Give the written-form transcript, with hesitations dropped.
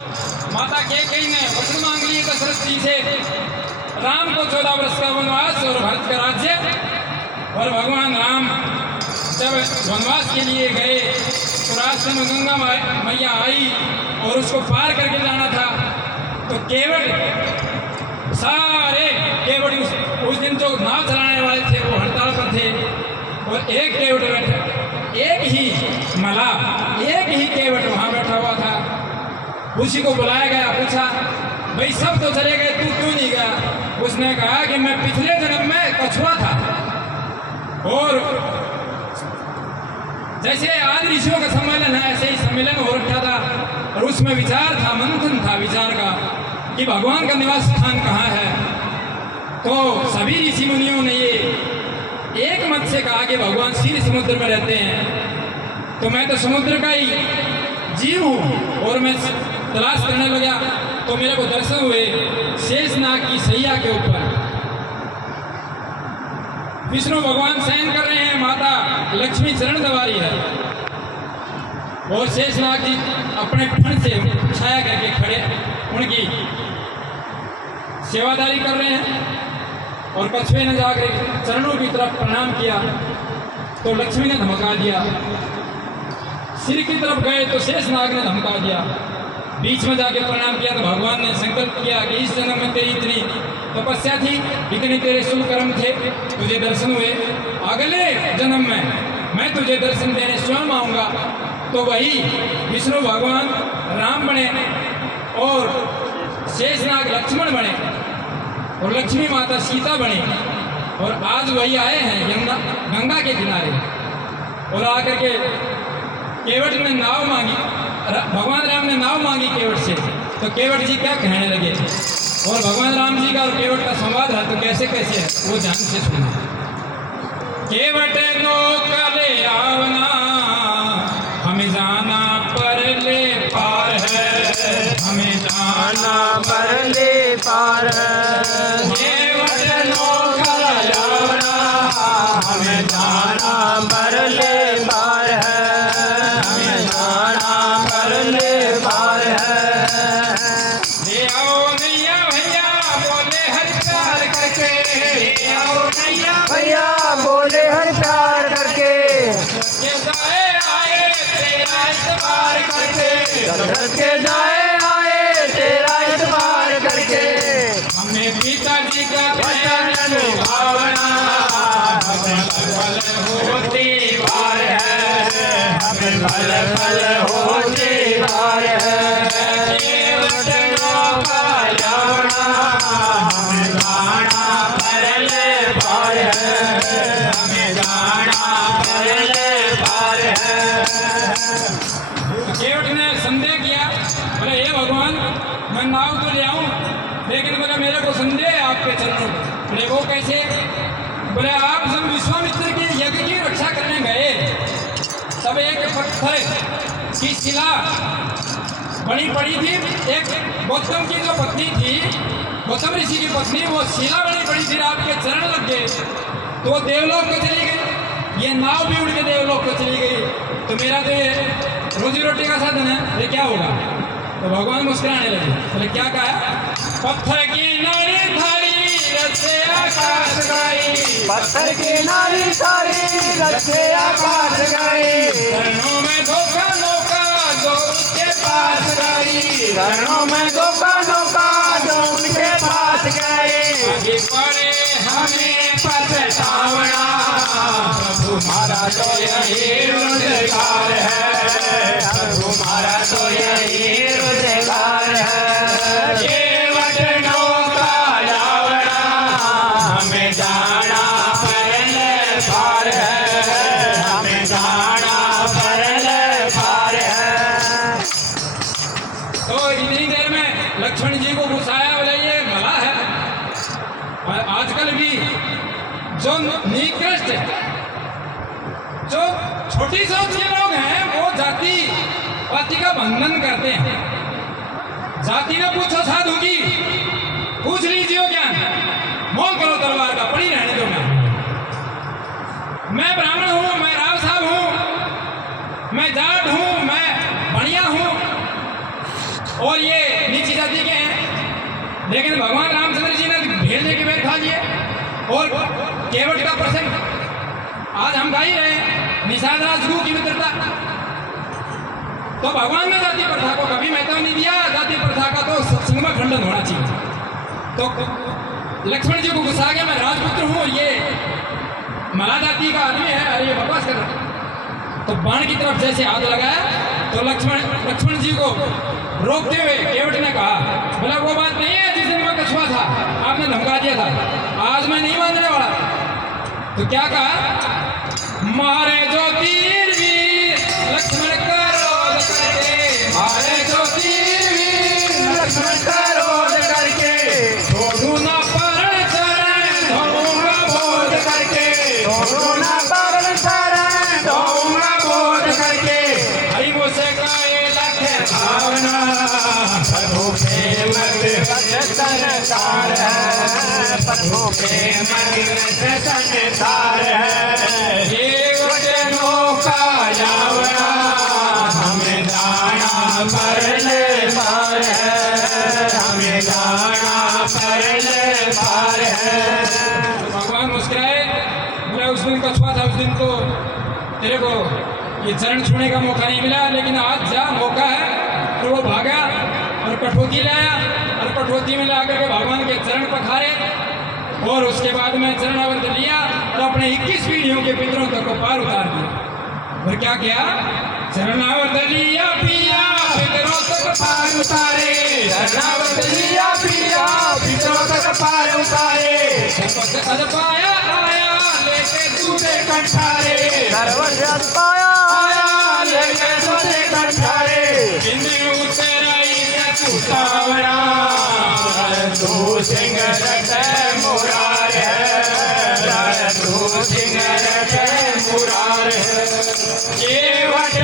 माता कैकेयी ने वचन मांग लिए दशरथ जी से, राम को 14 वर्ष का वनवास और भारत का राज्य। और भगवान राम जब वनवास के लिए गए तो रास्ते में गंगा मैया आई और उसको पार करके जाना था। तो केवट सारे केवट उस दिन जो नाव चलाने वाले थे वो हड़ताल पर थे और एक केवट बैठा, एक ही मला, एक ही केवट वहाँ बैठा हुआ था। उसी को बुलाया गया, पूछा भाई सब तो चले गए, तू क्यों नहीं गया? उसने कहा कि मैं पिछले जन्म में कछुआ था और जैसे आदि ऋषियों का सम्मेलन है ऐसे ही सम्मेलन हो रखा था और उसमें विचार था, मंथन था विचार का कि भगवान का निवास स्थान कहाँ है। तो सभी ऋषि मुनियों ने ये एक मत से कहा कि भगवान क्षीर समुद्र में रहते हैं। तो मैं तो समुद्र का ही जीव हूँ और मैं तलाश करने लगा तो मेरे को दर्शन हुए शेषनाग की सैया के ऊपर विष्णु भगवान शयन कर रहे हैं, माता लक्ष्मी चरण दबा रही है और शेषनाग जी अपने फण से छाया करके खड़े उनकी सेवादारी कर रहे हैं। और कछुए ने जाकर चरणों की तरफ प्रणाम किया तो लक्ष्मी ने धमका दिया, सिर की तरफ गए तो शेषनाग ने धमका दिया, बीच में जाके प्रणाम किया तो भगवान ने संकल्प किया कि इस जन्म में तेरी इतनी तपस्या थी, इतने तेरे शुभ कर्म थे, तुझे दर्शन हुए, अगले जन्म में मैं तुझे दर्शन देने स्वयं आऊँगा। तो वही विष्णु भगवान राम बने और शेषनाग लक्ष्मण बने और लक्ष्मी माता सीता बनी और आज वही आए हैं यमुना गंगा के किनारे। और आकर के केवट ने नाव मांगी, भगवान राम ने नाव मांगी केवट से, तो केवट जी क्या कहने लगे और भगवान राम जी का और केवट का संवाद है तो कैसे कैसे है वो ध्यान से सुना। केवट नौका ले आवना, हमें जाना पर ले पार है, हमें जाना पर ले पार है। केवट नौका ले आवना, हमें जाना पर ले पार है, हमें जाना पर ले पार है। ले आओ नैया भैया बोले हर प्यार करके, ले आओ नैया भैया बोले हर प्यार करके, के जाए आए तेरा इतबार करके, दशरथ के जाए आए तेरा इतबार करके। हमने पिताजी का वचन निभावना, हमें फल होती बार है, हमें फल फल होती बार है। केवट नौका लावना, हमें जाना पर ले पार है, हमें जाना पर ले पार है। केवट ने संदेह किया, बोले हे भगवान मैं नाव तो ले आऊं लेकिन बोले मेरे को संदेह है आपके चरणों। बोले वो कैसे? बोले आप जब विश्वामित्र के यज्ञ की रक्षा करने गए तब एक पत्थर की शिला बड़ी पड़ी थी, एक गौतम की जो पत्नी थी, गौतम ऋषि की पत्नी, वो शिला बड़ी पड़ी थी, आपके चरण लग गए तो वो देवलोक को चली गई, ये नाव भी उड़ के देवलोक को चली गई, तो मेरा तो ये रोजी रोटी का साधन है, ये क्या होगा? तो भगवान मुस्कुराने लगे, बोले क्या कहा? पत्थर की नारी थारी रचे आकाश गाई, पत्थर की नारी सारी रखे आकाश गई, चरणों में धोखा नौका जो उसके पास गई, चरणों में धोखा नौका जो उनके पास गए। आगे पड़े हमें पछतावना, प्रभु हमारा तो यही रोजगार है, हमारा तो यही रोजगार है। केवट नौका लावना, हमें जाना पर ले पार है, हमें जाना पर ले पार है। तो इतनी देर में लक्ष्मण जी को घुसाया, बोले ये मला है। और आजकल भी जो निकृष्ट जो छोटी सोच के लोग हैं वो जाति पाति का बंधन करते हैं। जाति ने पूछो साधु की, पूछ लीजिए ज्ञान, मोह करो तलवार का, पड़ी रहने दो। मैं ब्राह्मण हूँ, मैं राव साहब हूँ, मैं जाट हूँ, मैं बढ़िया हूँ और ये नीची जाति के हैं, लेकिन भगवान रामचंद्र जी ने भेजने के बैठा लिए। और केवट का प्रसंग आज हम गा ही रहे हैं, निषाद राजगुरु की मित्रता। तो भगवान ने जाति प्रथा को कभी महत्व नहीं दिया। जाति प्रथा का तो सत्संग में खंडन होना चाहिए। तो लक्ष्मण जी को गुस्सा आ गया, मैं राजपुत्र हूँ, ये मला जाति का आदमी है, अरे ये बकवास कर रहा है। तो बाण की तरफ जैसे हाथ लगाया तो लक्ष्मण जी को रोकते हुए केवट ने कहा, बोला वो बात नहीं है जिस दिन मैं कछुआ था आपने धमका दिया था, आज मैं नहीं मानने वाला। तो क्या कहा, मारे जो तीर वीर लक्ष्मण का रोध करके, मारे जो तीर वीर लक्ष्मण का रोध करके, छोड़ू ना परण चरण धोऊंगा बोध करके, छोड़ो ना पावन शरण ढोऊंगा बोध करके, हरि मुझसे गाए लख भावना प्रभु के मत संसार है, प्रभु के मत संसार है, ये नौका जावना हमें दाना परले पार है, हमें दाना परले पार है। भगवान मुस्कुराए, बोला उस दिन कछुआ था, उस दिन तो तेरे को ये चरण छूने का मौका नहीं मिला, लेकिन आज जा मौका है। तो वो भागा और कठौती लाया और कठौती में ला करके भगवान के चरण पखारे और उसके बाद में चरणावर्त लिया और अपने 21 पीढ़ियों के पितरों तक को पार उतार दिया। और क्या किया, चरणावर्त लिया पिया पितरों तक पार उतारे, शरणागत लिया पिया पितरों तक पार उतारे, पद पाया आया लेके दूसरे कंठारे, सर्वजन पाया आया लेके दूसरे कंठारे, जिन्हें उतराई सावरा तू सिंह रटे मुरार है, तू सिंह रटे मुरार है, ये